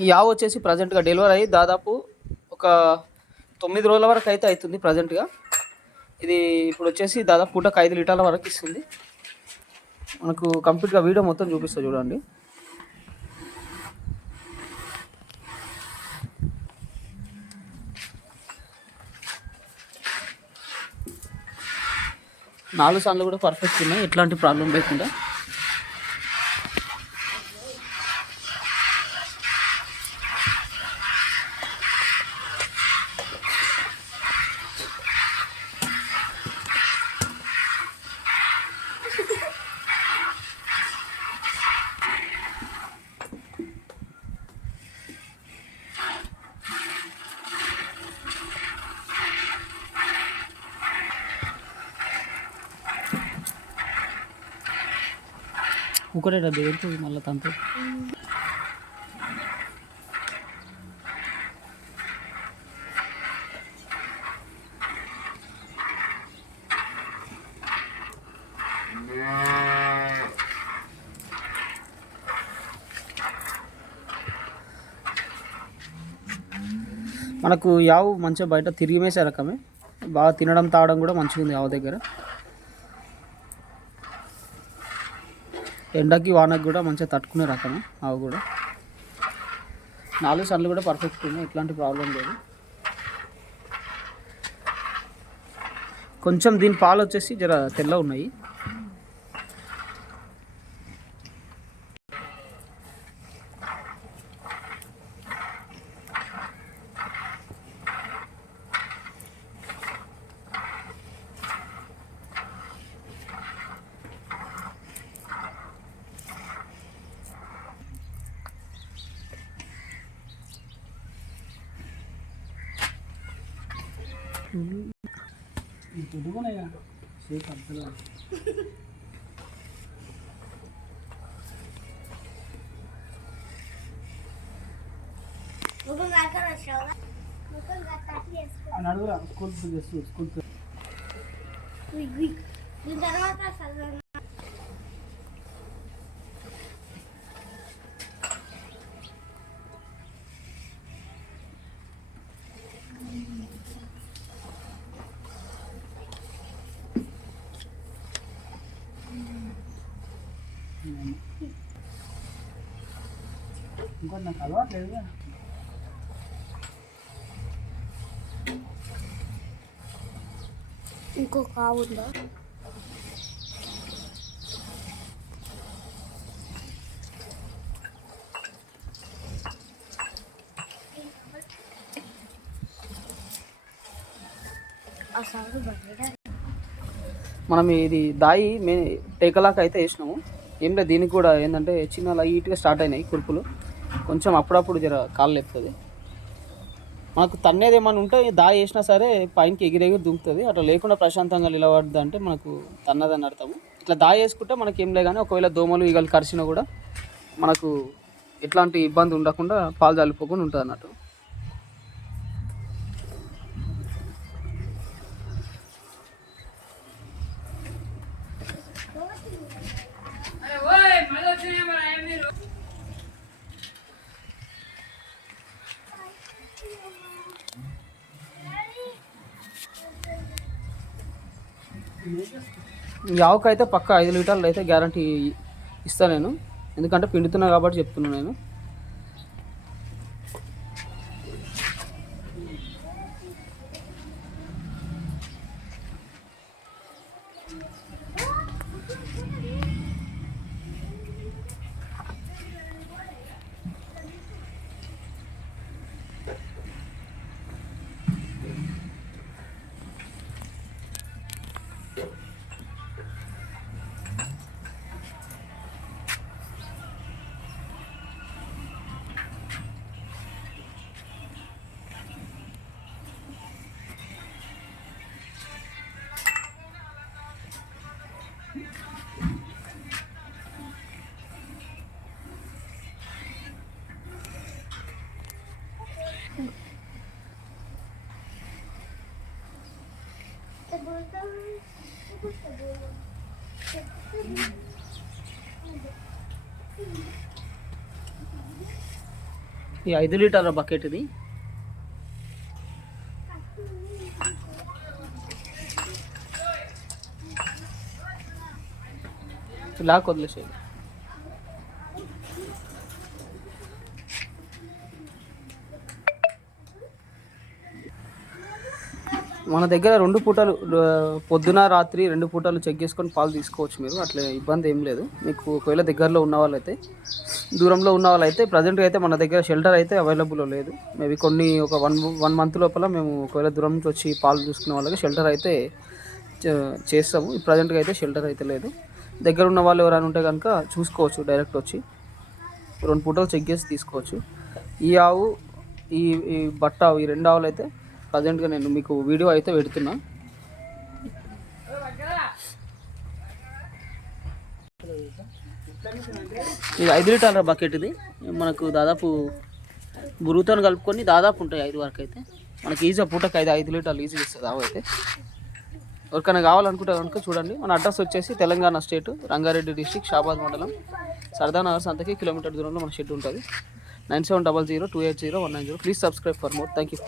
ఈ ఆవు వచ్చేసి ప్రజెంట్గా డెలివరీ అయ్యి దాదాపు ఒక తొమ్మిది రోజుల వరకు అయితే అవుతుంది ప్రజెంట్గా ఇది ఇప్పుడు వచ్చేసి దాదాపు పూటకు ఐదు లీటర్ల వరకు ఇస్తుంది. మనకు కంప్లీట్గా వీడియో మొత్తం చూపిస్తా చూడండి. నాలుగు సార్లు కూడా పర్ఫెక్ట్ ఉన్నాయి. ఎట్లాంటి ప్రాబ్లం లేకుండా. ఒకటే డబ్బు వెళ్తుంది మళ్ళీ తనతో మనకు యావు మంచిగా బయట తిరిగి మేసే రకమే బాగా తినడం తాగడం కూడా మంచిగా ఉంది ఆవు దగ్గర. ఎండకి వానకి కూడా మంచిగా తట్టుకునే రకమే అవి కూడా. నాలుగు సన్లు కూడా పర్ఫెక్ట్ ఉన్నాయి ఎట్లాంటి ప్రాబ్లం లేదు. కొంచెం దీని పాలు వచ్చేసి జర తెల్ల ఉన్నాయి. అడుగురా స్కూల్ స్కూల్ తర్వాత ఇంకోటి నాకు అలవాట్లేదు సౌండ్ బండి మనం ఇది దాయి మే టేకలాక్ అయితే వేసినాము. ఏం లేదు దీనికి కూడా ఏంటంటే చిన్న లైట్గా స్టార్ట్ అయినాయి కురుపులు. కొంచెం అప్పుడప్పుడు జర కాళ్ళు లేపుతుంది. మనకు తన్నేది ఏమైనా ఉంటే దాయి చేసినా సరే పైనకి ఎగిరెగిరి దుంకుతుంది. అట్లా లేకుండా ప్రశాంతంగా నిలబడద్దు అంటే మనకు తన్నదని అర్థము. ఇట్లా దా వేసుకుంటే మనకి ఏం లే కానీ ఒకవేళ దోమలు ఈగలు కరిచినా కూడా మనకు ఎట్లాంటి ఇబ్బంది ఉండకుండా పాలు చల్లిపోకుండా ఉంటుంది అన్నట్టు ఆవుకు అయితే పక్క ఐదు లీటర్లు అయితే గ్యారంటీ ఇస్తా నేను. ఎందుకంటే పిండుతున్నా కాబట్టి చెప్తున్నాను నేను. ఈ ఐదు లీటర్ల బకెట్ ఇది. లాక్ వదిలేసేది మన దగ్గర రెండు పూటలు పొద్దున రాత్రి రెండు పూటలు చెక్ చేసుకొని పాలు తీసుకోవచ్చు మీరు. అట్లా ఇబ్బంది ఏం లేదు. మీకు ఒకవేళ దగ్గరలో ఉన్న వాళ్ళైతే దూరంలో ఉన్న వాళ్ళైతే ప్రజెంట్గా అయితే మన దగ్గర షెల్టర్ అయితే అవైలబుల్ లేదు. మేబీ కొన్ని ఒక వన్ వన్ మంత్ లోపల మేము ఒకవేళ దూరం నుంచి వచ్చి పాలు చూసుకునే వాళ్ళకి షెల్టర్ అయితే చే- చేస్తాము. ప్రజెంట్గా అయితే షెల్టర్ అయితే లేదు. దగ్గర ఉన్న వాళ్ళు ఎవరైనా ఉంటే కనుక చూసుకోవచ్చు డైరెక్ట్ వచ్చి. రెండు పూటలు చెక్ చేసి తీసుకోవచ్చు. ఈ ఆవు ఈ ఈ బట్ట ఆవు ఈ రెండు ఆవులు అయితే ప్రజెంట్గా నేను మీకు వీడియో అయితే పెడుతున్నా. ఇది ఐదు లీటర్ల బకెట్ ఇది. మనకు దాదాపు బురుగుతో కలుపుకొని దాదాపు ఉంటాయి ఐదు వరకు అయితే. మనకి ఈజీగా పూటకి ఐదు ఐదు లీటర్లు ఈజీగా ఇస్తుంది అవైతే అయితే. ఎవరికైనా కావాలనుకుంటే కనుక చూడండి. మన అడ్రస్ వచ్చేసి తెలంగాణ స్టేట్ రంగారెడ్డి డిస్టిక్ షాబాద్ మండలం. సర్దానగర్ సంతకి కిలోమీటర్ దూరంలో మన షెడ్ ఉంటుంది. Nine seven double zero two eight zero one nine zero. Please subscribe for more. Thank you